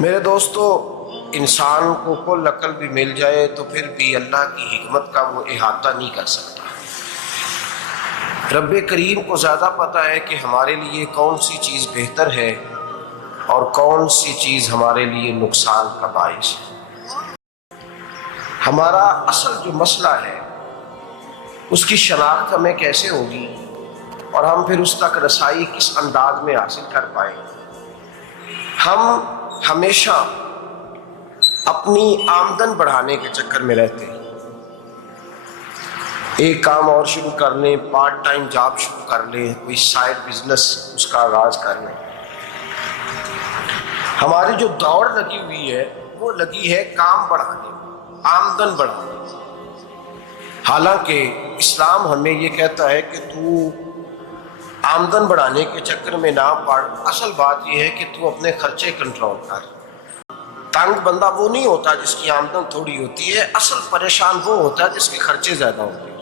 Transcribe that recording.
میرے دوستو، انسان کو کل عقل بھی مل جائے تو پھر بھی اللہ کی حکمت کا وہ احاطہ نہیں کر سکتا۔ رب کریم کو زیادہ پتہ ہے کہ ہمارے لیے کون سی چیز بہتر ہے اور کون سی چیز ہمارے لیے نقصان کا باعث ہے۔ ہمارا اصل جو مسئلہ ہے اس کی شناخت ہمیں کیسے ہوگی اور ہم پھر اس تک رسائی کس انداز میں حاصل کر پائیں۔ ہم ہمیشہ اپنی آمدن بڑھانے کے چکر میں رہتے ہیں، ایک کام اور شروع کر لیں، پارٹ ٹائم جاب شروع کر لیں، کوئی سائیڈ بزنس اس کا آغاز کر لیں۔ ہماری جو دوڑ لگی ہوئی ہے وہ لگی ہے کام بڑھانے، آمدن بڑھانے۔ حالانکہ اسلام ہمیں یہ کہتا ہے کہ تو آمدن بڑھانے کے چکر میں نہ پڑ، اصل بات یہ ہے کہ تو اپنے خرچے کنٹرول کر۔ تنگ بندہ وہ نہیں ہوتا جس کی آمدن تھوڑی ہوتی ہے، اصل پریشان وہ ہوتا ہے جس کے خرچے زیادہ ہوتے ہیں۔